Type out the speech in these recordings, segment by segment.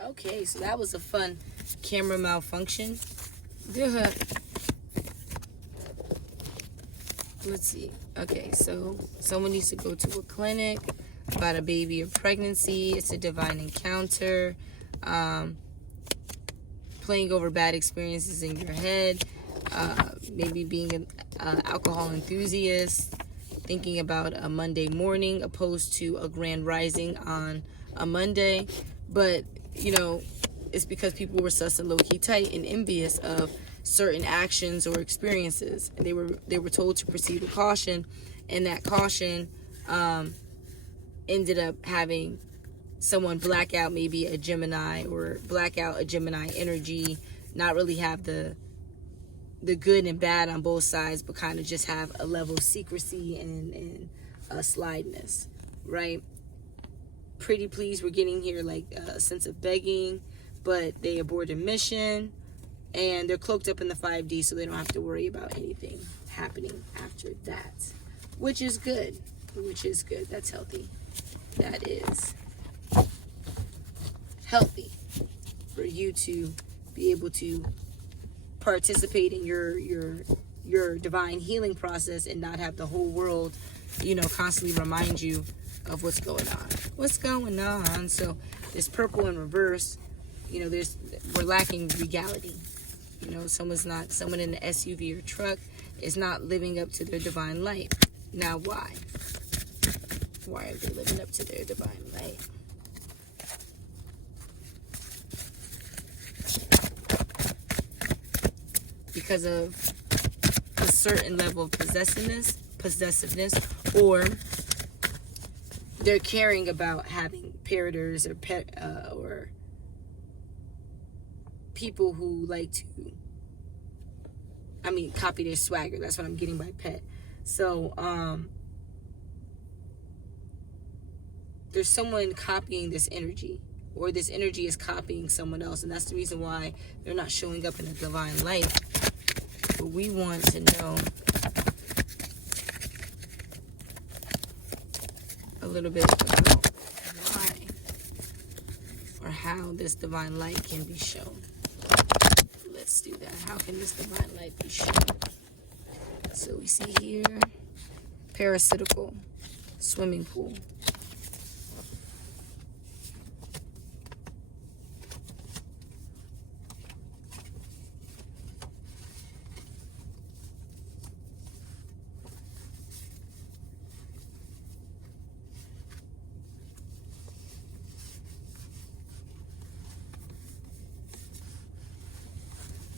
Okay, so that was a fun camera malfunction. Let's see. Okay, so someone needs to go to a clinic about a baby or pregnancy. It's a divine encounter. Playing over bad experiences in your head. Maybe being an alcohol enthusiast. Thinking about a Monday morning opposed to a grand rising on a Monday. But, you know, it's because people were sus and low-key tight and envious of certain actions or experiences. And they were told to proceed with caution. And that caution ended up having someone black out maybe a Gemini, or black out a Gemini energy, not really have the good and bad on both sides, but kind of just have a level of secrecy and slideness, right? Pretty please, we're getting here like a sense of begging, but they aborted mission, and they're cloaked up in the 5D, so they don't have to worry about anything happening after that, which is good. That's healthy. That is healthy for you to be able to participate in your divine healing process and not have the whole world, you know, constantly remind you of what's going on. So this purple in reverse, you know, we're lacking regality. You know, someone in an SUV or truck is not living up to their divine light. Now why are they living up to their divine light? Because of a certain level of possessiveness, or they're caring about having predators or or people who like to, copy their swagger. That's what I'm getting by pet. So, there's someone copying this energy, or this energy is copying someone else, and that's the reason why they're not showing up in the divine light. But we want to know a little bit about why or how this divine light can be shown. Let's do that. How can this divine light be shown? So we see here, parasitical, swimming pool.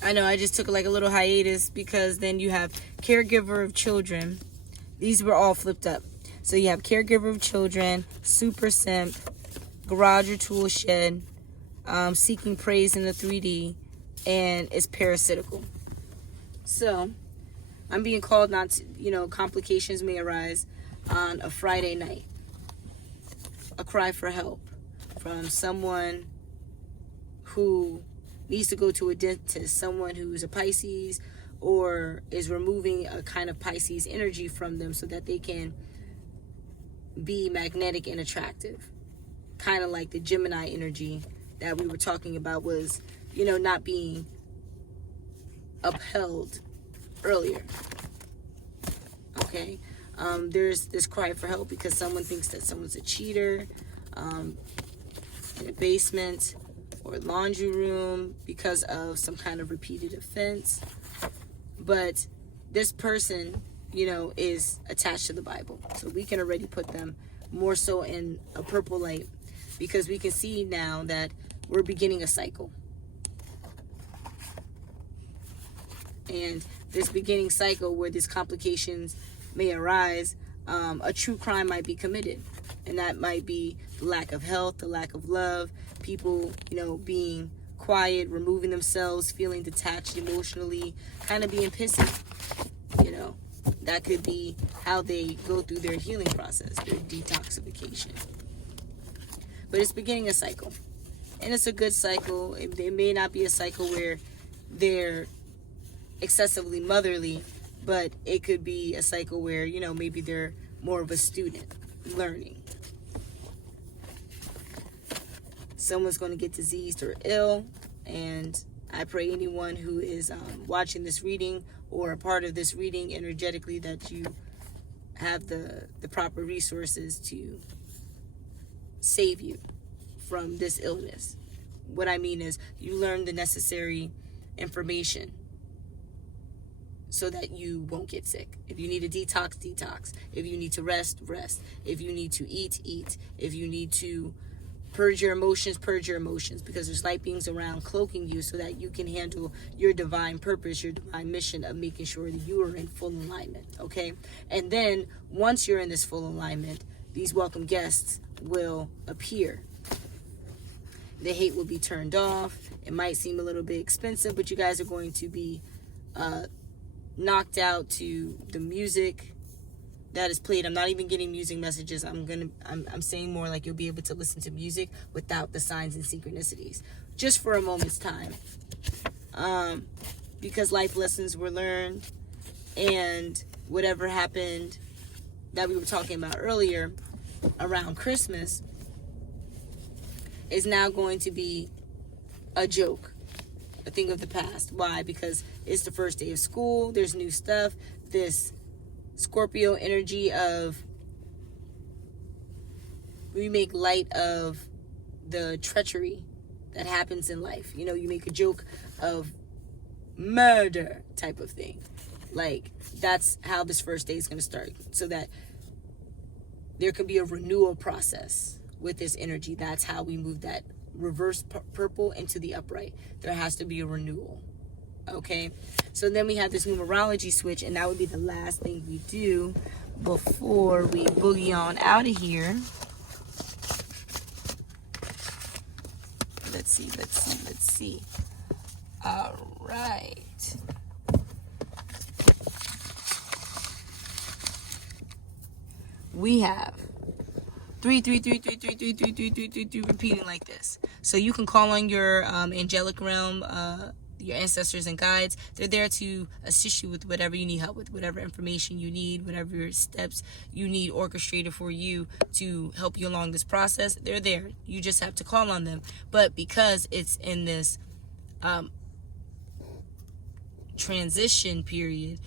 I know I just took like a little hiatus because then you have caregiver of children. These were all flipped up. So you have caregiver of children, super simp, garage or tool shed, seeking praise in the 3D, and it's parasitical. So I'm being called not to, complications may arise on a Friday night. A cry for help from someone who needs to go to a dentist, someone who's a Pisces or is removing a kind of Pisces energy from them so that they can be magnetic and attractive. Kind of like the Gemini energy that we were talking about was, not being upheld earlier. Okay? There's this cry for help because someone thinks that someone's a cheater in a basement or laundry room because of some kind of repeated offense. But this person, is attached to the Bible. So we can already put them more so in a purple light because we can see now that we're beginning a cycle. And this beginning cycle where these complications may arise, a true crime might be committed. And that might be the lack of health, the lack of love, people, being quiet, removing themselves, feeling detached emotionally, kind of being pissy. That could be how they go through their healing process, their detoxification. But it's beginning a cycle. And it's a good cycle. It may not be a cycle where they're excessively motherly, but it could be a cycle where, maybe they're more of a student learning. Someone's going to get diseased or ill. And I pray anyone who is watching this reading or a part of this reading energetically that you have the proper resources to save you from this illness. What I mean is you learn the necessary information so that you won't get sick. If you need a detox, detox. If you need to rest, rest. If you need to eat, eat. If you need to purge your emotions, because there's light beings around cloaking you so that you can handle your divine purpose, your divine mission of making sure that you are in full alignment, okay? And then once you're in this full alignment, these welcome guests will appear. The hate will be turned off. It might seem a little bit expensive, but you guys are going to be knocked out to the music that is played. I'm not even getting music messages. I'm saying more like you'll be able to listen to music without the signs and synchronicities, just for a moment's time, because life lessons were learned, and whatever happened that we were talking about earlier around Christmas is now going to be a joke, a thing of the past. Why? Because it's the first day of school. There's new stuff. This Scorpio energy of we make light of the treachery that happens in life. You know, you make a joke of murder type of thing. Like, that's how this first day is going to start, so that there can be a renewal process with this energy. That's how we move that reverse purple into the upright. There has to be a renewal. Okay, so then we have this numerology switch, and that would be the last thing we do before we boogie on out of here. Let's see. All right. We have 3, 3, 3, 3, 3, 3, 3, 3, 3, 3, 3, repeating like this. So you can call on your angelic realm, your ancestors and guides. They're there to assist you with whatever you need help with, whatever information you need, whatever steps you need orchestrated for you to help you along this process. They're there. You just have to call on them. But because it's in this transition period,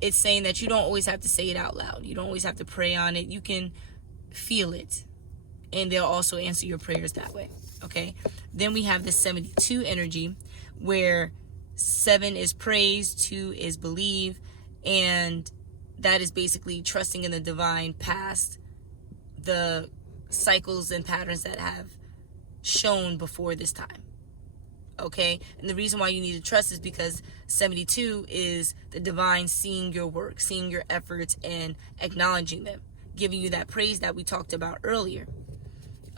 it's saying that you don't always have to say it out loud. You don't always have to pray on it. You can feel it, and they'll also answer your prayers that way. Okay, then we have the 72 energy, where 7 is praise, 2 is believe, and that is basically trusting in the divine past the cycles and patterns that have shown before this time. Okay, and the reason why you need to trust is because 72 is the divine seeing your work, seeing your efforts, and acknowledging them, giving you that praise that we talked about earlier.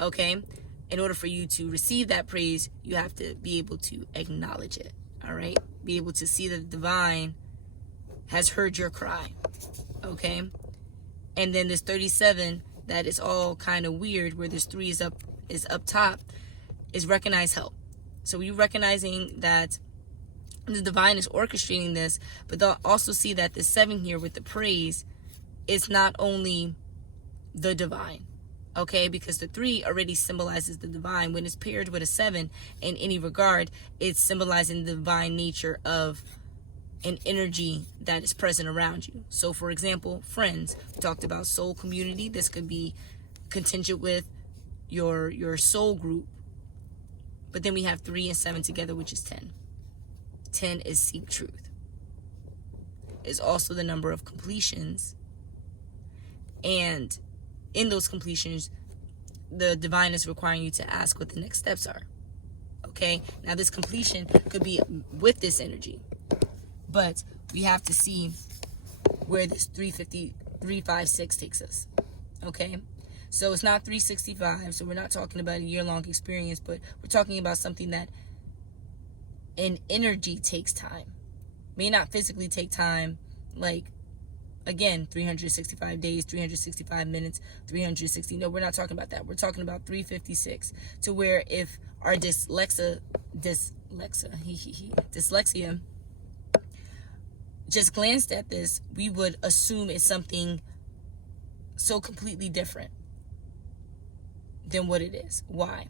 Okay, in order for you to receive that praise, you have to be able to acknowledge it. All right, be able to see that the divine has heard your cry. Okay, and then this 37, that is all kind of weird, where this 3 is up top, is recognize help. So you recognizing that the divine is orchestrating this, but they'll also see that the 7 here with the praise is not only the divine, okay? Because the 3 already symbolizes the divine. When it's paired with a 7 in any regard, it's symbolizing the divine nature of an energy that is present around you. So for example, friends, we talked about soul community. This could be contingent with your soul group. But then we have 3 and 7 together, which is 10. 10 is seek truth. It's also the number of completions. And in those completions, the divine is requiring you to ask what the next steps are. Okay? Now this completion could be with this energy. But we have to see where this 356 takes us. Okay? So it's not 365, so we're not talking about a year-long experience, but we're talking about something that in energy takes time. May not physically take time, like, again, 365 days, 365 minutes, 360. No, we're not talking about that. We're talking about 356, to where if our dyslexia just glanced at this, we would assume it's something so completely different than what it is. Why?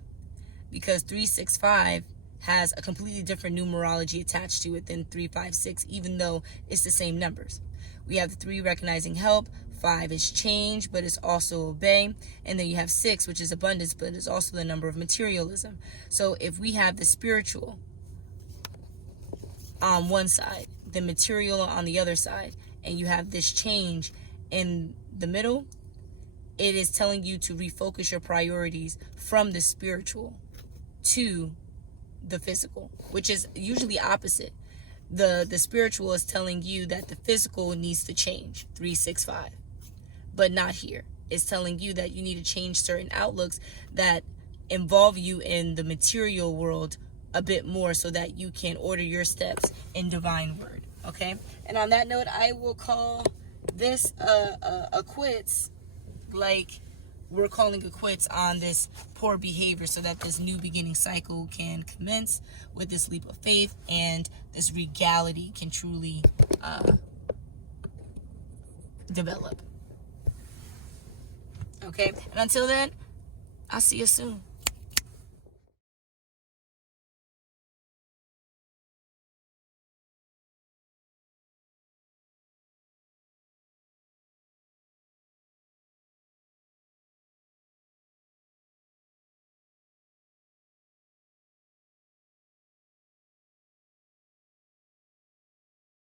because 365 has a completely different numerology attached to it than 356, even though it's the same numbers. We have the 3 recognizing help, 5 is change, but it's also obey, and then you have 6, which is abundance, but it's also the number of materialism. So if we have the spiritual on one side, the material on the other side, and you have this change in the middle, it is telling you to refocus your priorities from the spiritual to the physical, which is usually opposite. The spiritual is telling you that the physical needs to change, 365, but not here. It's telling you that you need to change certain outlooks that involve you in the material world a bit more, so that you can order your steps in divine word. Okay, and on that note, I will call this a quits, like we're calling it quits on this poor behavior, so that this new beginning cycle can commence with this leap of faith, and this regality can truly develop. Okay, and until then, I'll see you soon.